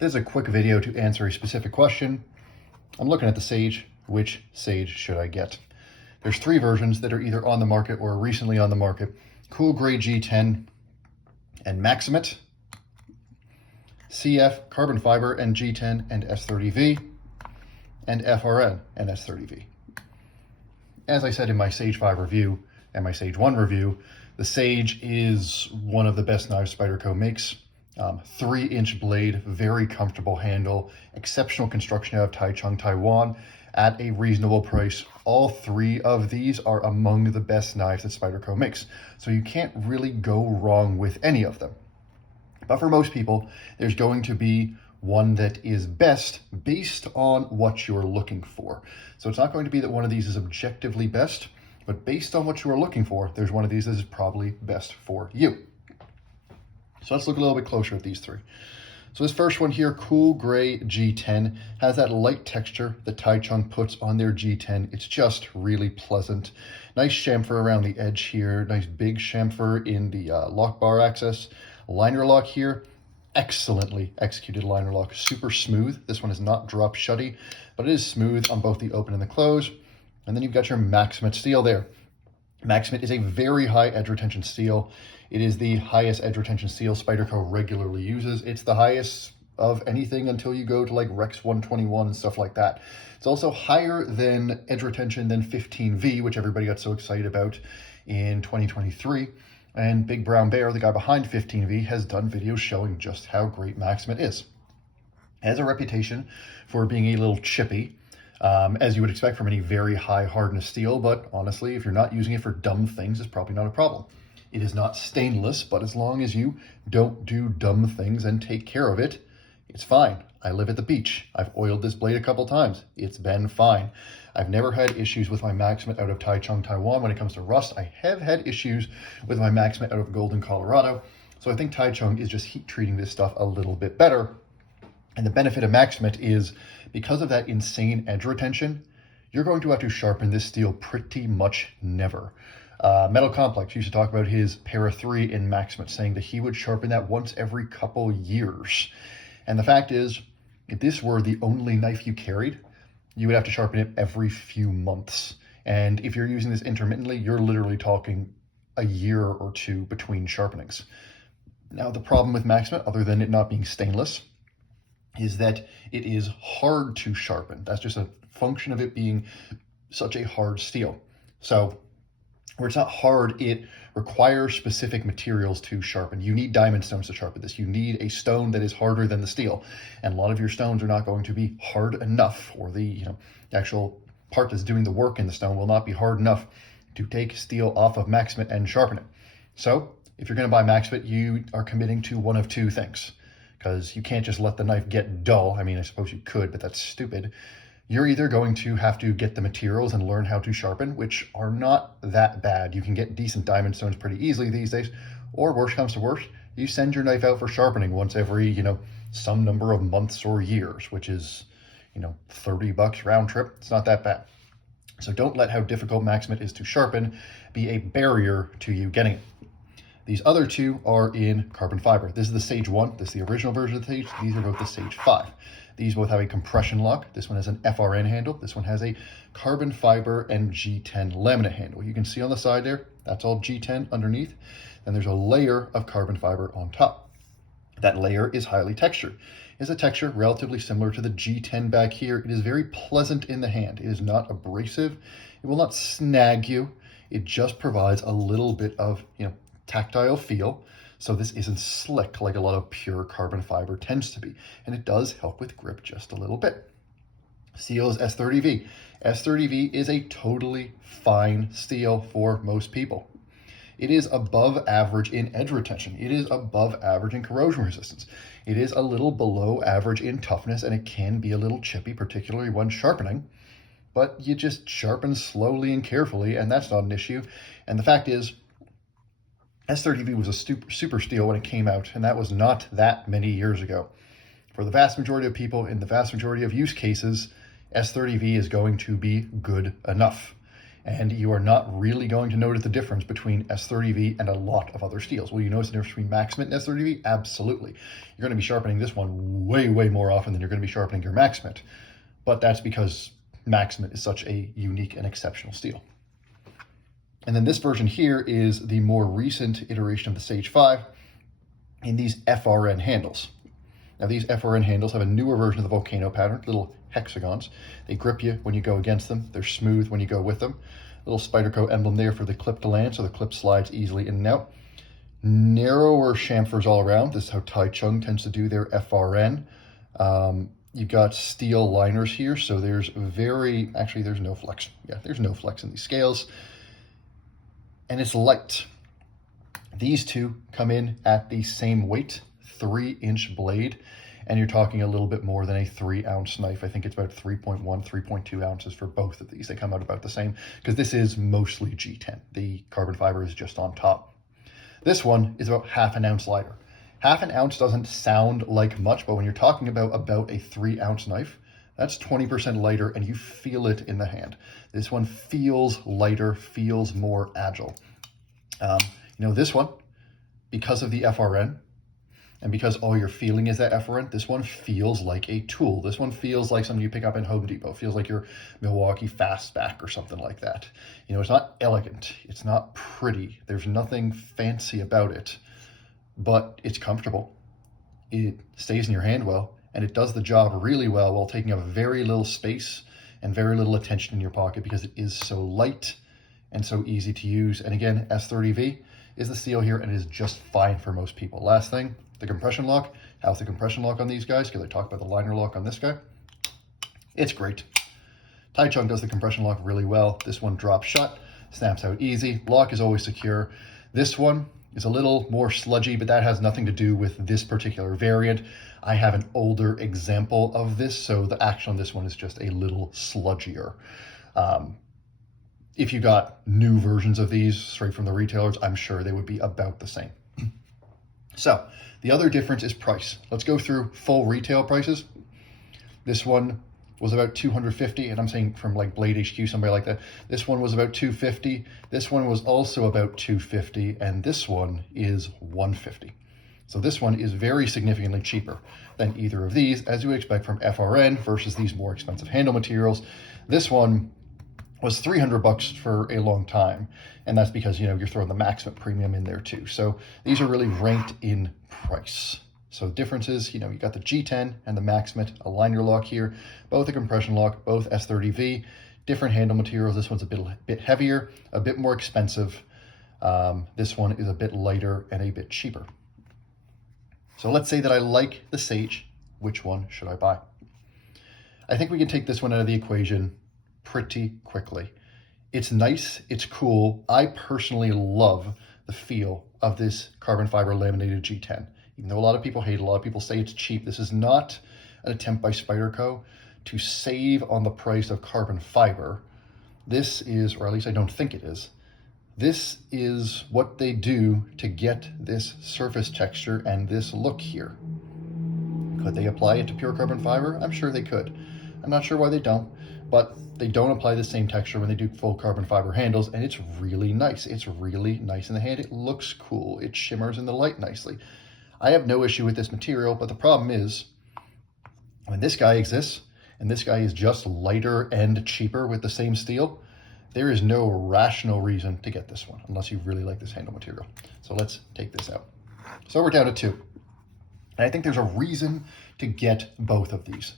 This is a quick video to answer a specific question. I'm looking at the Sage. Which Sage should I get? There's three versions that are either on the market or recently on the market. Cool Gray G10 and Maximate, CF, Carbon Fiber, and G10 and S30V, and FRN and S30V. As I said in my Sage 5 review and my Sage 1 review, the Sage is one of the best knives Spyderco makes. 3-inch blade, very comfortable handle, exceptional construction out of Taichung, Taiwan, at a reasonable price. All three of these are among the best knives that Spyderco makes, so you can't really go wrong with any of them. But for most people, there's going to be one that is best based on what you're looking for. So it's not going to be that one of these is objectively best, but based on what you are looking for, there's one of these that is probably best for you. So let's look a little bit closer at these three. So this first one here, Cool Gray G10, has that light texture that Taichung puts on their G10. It's just really pleasant. Nice chamfer around the edge here. Nice big chamfer in the lock bar access. Liner lock here, excellently executed liner lock. Super smooth. This one is not drop shutty, but it is smooth on both the open and the close. And then you've got your Maximate steel there. Maximate is a very high edge retention steel. It is the highest edge retention steel Spyderco regularly uses. It's the highest of anything until you go to like Rex 121 and stuff like that. It's also higher than edge retention than 15V, which everybody got so excited about in 2023. And Big Brown Bear, the guy behind 15V, has done videos showing just how great Maximate is. It has a reputation for being a little chippy, as you would expect from any very high hardness steel, but honestly, if you're not using it for dumb things, it's probably not a problem. It is not stainless, but as long as you don't do dumb things and take care of it, it's fine. I live at the beach. I've oiled this blade a couple times. It's been fine. I've never had issues with my Maximate out of Taichung, Taiwan. When it comes to rust, I have had issues with my Maximate out of Golden, Colorado. So I think Taichung is just heat treating this stuff a little bit better. And the benefit of Maximate is because of that insane edge retention, you're going to have to sharpen this steel pretty much never. Metal Complex used to talk about his Para 3 in Maximate, saying that he would sharpen that once every couple years. And the fact is, if this were the only knife you carried, you would have to sharpen it every few months. And if you're using this intermittently, you're literally talking a year or two between sharpenings. Now, the problem with Maximate, other than it not being stainless, is that it is hard to sharpen. That's just a function of it being such a hard steel. So where it's not hard, it requires specific materials to sharpen. You need diamond stones to sharpen this. You need a stone that is harder than the steel. And a lot of your stones are not going to be hard enough, or the actual part that's doing the work in the stone will not be hard enough to take steel off of Maximate and sharpen it. So if you're going to buy Maximate, you are committing to one of two things, because you can't just let the knife get dull. I mean, I suppose you could, but that's stupid. You're either going to have to get the materials and learn how to sharpen, which are not that bad. You can get decent diamond stones pretty easily these days, or worst comes to worst, you send your knife out for sharpening once every, some number of months or years, which is, $30 round trip. It's not that bad. So don't let how difficult Maximate is to sharpen be a barrier to you getting it. These other two are in carbon fiber. This is the Sage 1. This is the original version of the Sage. These are both the Sage 5. These both have a compression lock. This one has an FRN handle. This one has a carbon fiber and G10 laminate handle. You can see on the side there, that's all G10 underneath. And there's a layer of carbon fiber on top. That layer is highly textured. It is a texture relatively similar to the G10 back here. It is very pleasant in the hand. It is not abrasive. It will not snag you. It just provides a little bit of, tactile feel. So this isn't slick like a lot of pure carbon fiber tends to be. And it does help with grip just a little bit. Steel is S30V. S30V is a totally fine steel for most people. It is above average in edge retention. It is above average in corrosion resistance. It is a little below average in toughness, and it can be a little chippy, particularly when sharpening. But you just sharpen slowly and carefully, and that's not an issue. And the fact is, S30V was a super steel when it came out, and that was not that many years ago. For the vast majority of people in the vast majority of use cases, S30V is going to be good enough. And you are not really going to notice the difference between S30V and a lot of other steels. Will you notice the difference between Maximate and S30V? Absolutely. You're going to be sharpening this one way, way more often than you're going to be sharpening your Maximate. But that's because Maximate is such a unique and exceptional steel. And then this version here is the more recent iteration of the Sage 5 in these FRN handles. Now these FRN handles have a newer version of the volcano pattern, little hexagons. They grip you when you go against them. They're smooth when you go with them. Little Spyderco emblem there for the clip to land, so the clip slides easily in and out. Narrower chamfers all around. This is how Taichung tends to do their FRN. You've got steel liners here, so there's there's no flex. Yeah, there's no flex in these scales. And it's light. These two come in at the same weight, 3-inch blade, and you're talking a little bit more than a 3-ounce knife. I think it's about 3.1, 3.2 ounces for both of these. They come out about the same because this is mostly G10. The carbon fiber is just on top. This one is about half an ounce lighter. Half an ounce doesn't sound like much, but when you're talking about a 3-ounce knife, that's 20% lighter, and you feel it in the hand. This one feels lighter, feels more agile. This one, because of the FRN, and because all you're feeling is that FRN, this one feels like a tool. This one feels like something you pick up in Home Depot. It feels like your Milwaukee Fastback or something like that. It's not elegant. It's not pretty. There's nothing fancy about it, but it's comfortable. It stays in your hand well, and it does the job really well while taking up very little space and very little attention in your pocket because it is so light and so easy to use. And again, S30V is the steel here and it is just fine for most people. Last thing, the compression lock. How's the compression lock on these guys? Because I talked about the liner lock on this guy. It's great. Taichung does the compression lock really well. This one drops shut, snaps out easy. Lock is always secure. This one is a little more sludgy, but that has nothing to do with this particular variant. I have an older example of this, so the action on this one is just a little sludgier. If you got new versions of these straight from the retailers, I'm sure they would be about the same. So the other difference is price. Let's go through full retail prices. This one was about $250, and I'm saying from like Blade HQ, somebody like that. This one was about $250. This one was also about $250, and this one is $150. So this one is very significantly cheaper than either of these, as you would expect from FRN versus these more expensive handle materials. This one was $300 for a long time, and that's because you're throwing the Maximate premium in there too. So these are really ranked in price. So differences, you got the G10 and the Maximate, a liner lock here, both a compression lock, both S30V, different handle materials. This one's a bit heavier, a bit more expensive. This one is a bit lighter and a bit cheaper. So let's say that I like the Sage. Which one should I buy? I think we can take this one out of the equation pretty quickly. It's nice, it's cool. I personally love the feel of this carbon fiber laminated G10. Even though a lot of people hate it, a lot of people say it's cheap, this is not an attempt by Spyderco to save on the price of carbon fiber. This is, or at least I don't think it is, this is what they do to get this surface texture and this look here. Could they apply it to pure carbon fiber? I'm sure they could. I'm not sure why they don't, but they don't apply the same texture when they do full carbon fiber handles, and it's really nice. It's really nice in the hand. It looks cool. It shimmers in the light nicely. I have no issue with this material, but the problem is when this guy exists and this guy is just lighter and cheaper with the same steel, there is no rational reason to get this one unless you really like this handle material. So let's take this out. So we're down to two. And I think there's a reason to get both of these.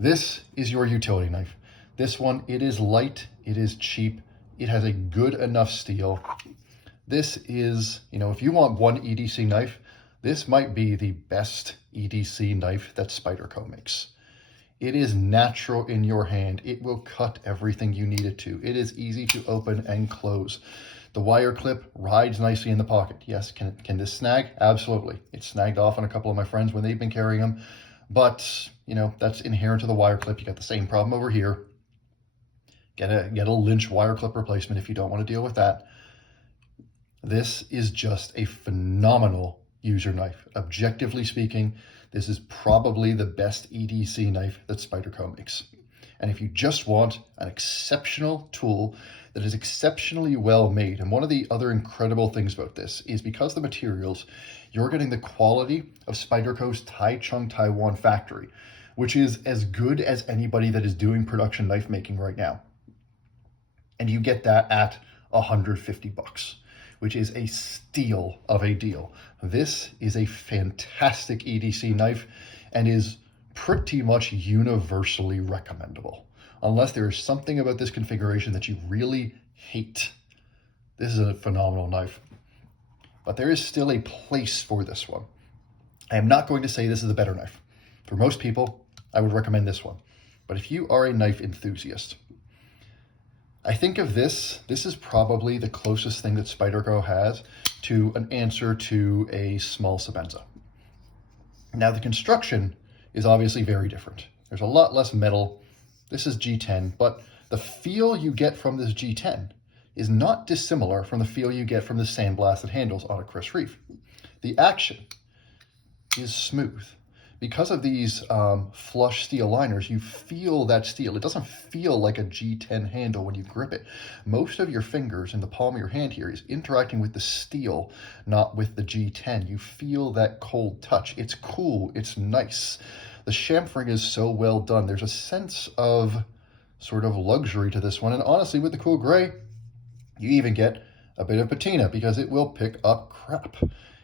This is your utility knife. This one, it is light, it is cheap, it has a good enough steel. This is, if you want one EDC knife, this might be the best EDC knife that Spyderco makes. It is natural in your hand. It will cut everything you need it to. It is easy to open and close. The wire clip rides nicely in the pocket. Yes, can this snag? Absolutely. It's snagged off on a couple of my friends when they've been carrying them. But, that's inherent to the wire clip. You got the same problem over here. Get a Lynch wire clip replacement if you don't want to deal with that. This is just a phenomenal user knife. Objectively speaking, this is probably the best EDC knife that Spyderco makes. And if you just want an exceptional tool that is exceptionally well made, and one of the other incredible things about this is because the materials, you're getting the quality of Spyderco's Taichung, Taiwan factory, which is as good as anybody that is doing production knife making right now. And you get that at $150, which is a steal of a deal. This is a fantastic EDC knife and is pretty much universally recommendable. Unless there is something about this configuration that you really hate, this is a phenomenal knife. But there is still a place for this one. I am not going to say this is a better knife. For most people, I would recommend this one. But if you are a knife enthusiast, I think of this is probably the closest thing that Spyderco has to an answer to a small Sebenza. Now the construction is obviously very different. There's a lot less metal. This is G10, but the feel you get from this G10 is not dissimilar from the feel you get from the sandblasted handles on a Chris Reeve. The action is smooth. Because of these flush steel liners, you feel that steel. It doesn't feel like a G10 handle when you grip it. Most of your fingers in the palm of your hand here is interacting with the steel, not with the G10. You feel that cold touch. It's cool. It's nice. The chamfering is so well done. There's a sense of sort of luxury to this one. And honestly, with the cool gray, you even get a bit of patina because it will pick up crap.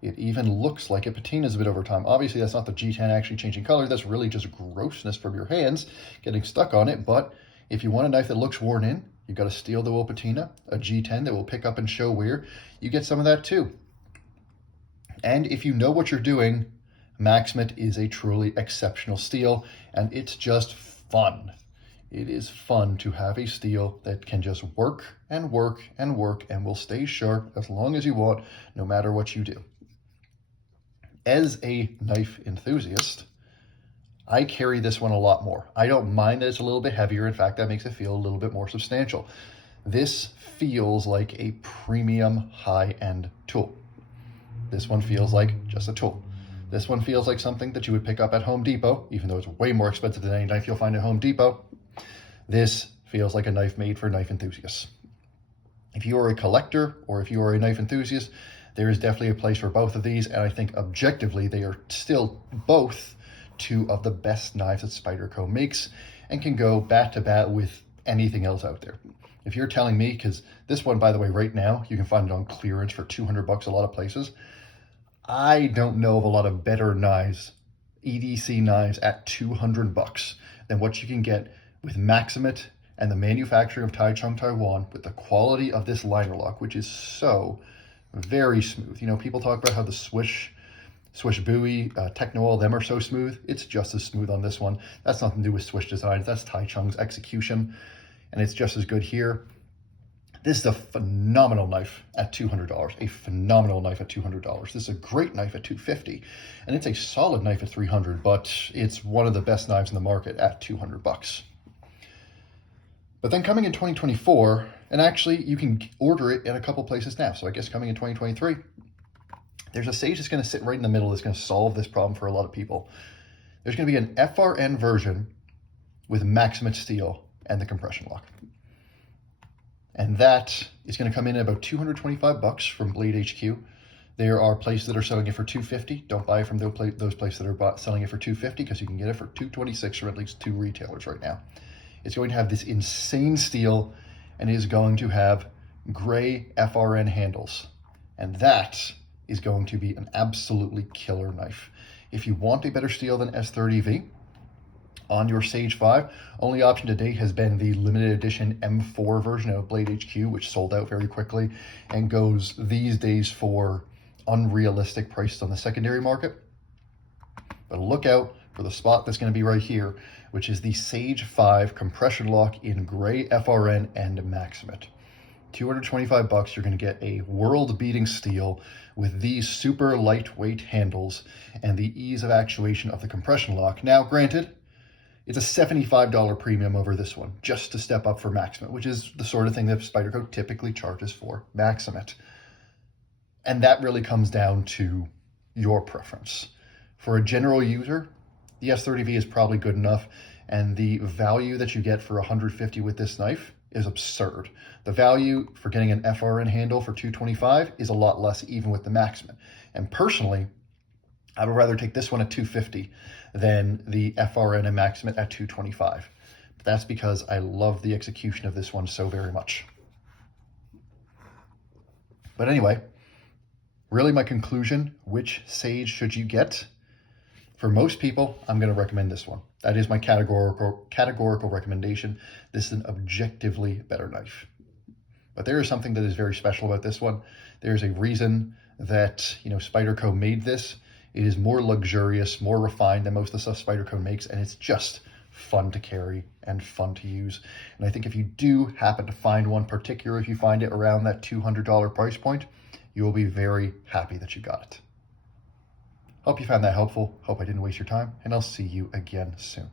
It even looks like it patinas a bit over time. Obviously, that's not the G10 actually changing color. That's really just grossness from your hands getting stuck on it. But if you want a knife that looks worn in, you've got a steel that will patina, a G10 that will pick up and show wear. You get some of that too. And if you know what you're doing, Maximate is a truly exceptional steel, and it's just fun. It is fun to have a steel that can just work and work and work and will stay sharp as long as you want, no matter what you do. As a knife enthusiast, I carry this one a lot more. I don't mind that it's a little bit heavier. In fact, that makes it feel a little bit more substantial. This feels like a premium high-end tool. This one feels like just a tool. This one feels like something that you would pick up at Home Depot, even though it's way more expensive than any knife you'll find at Home Depot. This feels like a knife made for knife enthusiasts. If you are a collector or if you are a knife enthusiast, there is definitely a place for both of these, and I think objectively they are still both two of the best knives that Spyderco makes and can go bat to bat with anything else out there. If you're telling me, because this one, by the way, right now, you can find it on clearance for $200 a lot of places. I don't know of a lot of better knives, EDC knives at $200 than what you can get with Maximate and the manufacturing of Taichung, Taiwan with the quality of this liner lock, which is so very smooth. You know, people talk about how the Swish Buoy, Techno, all them are so smooth. It's just as smooth on this one. That's nothing to do with Swish designs. That's Taichung's execution, and it's just as good here. This is a phenomenal knife at $200, a phenomenal knife at $200. This is a great knife at $250, and it's a solid knife at $300, but it's one of the best knives in the market at $200. But then coming in 2024, and actually you can order it in a couple places now. So I guess coming in 2023, there's a Sage that's going to sit right in the middle that's going to solve this problem for a lot of people. There's going to be an FRN version with Maximate steel and the compression lock. And that is going to come in at about $225 from Blade HQ. There are places that are selling it for $250. Don't buy it from those places that are selling it for $250 because you can get it for $226 from at least 2 retailers right now. It's going to have this insane steel, and it is going to have gray FRN handles. And that is going to be an absolutely killer knife. If you want a better steel than S30V on your Sage 5, only option to date has been the limited edition M4 version of Blade HQ, which sold out very quickly and goes these days for unrealistic prices on the secondary market. But look out for the spot that's going to be right here, which is the Sage 5 compression lock in gray FRN and Maximate. $225, you're going to get a world-beating steel with these super lightweight handles and the ease of actuation of the compression lock. Now, granted, it's a $75 premium over this one, just to step up for Maximate, which is the sort of thing that Spyderco typically charges for Maximate. And that really comes down to your preference. For a general user, The S30V is probably good enough, and the value that you get for 150 with this knife is absurd. The value for getting an FRN handle for 225 is a lot less even with the Maximin. And personally, I would rather take this one at 250 than the FRN and Maximin at 225. But that's because I love the execution of this one so very much. But anyway, really my conclusion, which Sage should you get? For most people, I'm going to recommend this one. That is my categorical recommendation. This is an objectively better knife. But there is something that is very special about this one. There's a reason that, Spyderco made this. It is more luxurious, more refined than most of the stuff Spyderco makes, and it's just fun to carry and fun to use. And I think if you do happen to find one, particularly if you find it around that $200 price point, you will be very happy that you got it. Hope you found that helpful. Hope I didn't waste your time, and I'll see you again soon.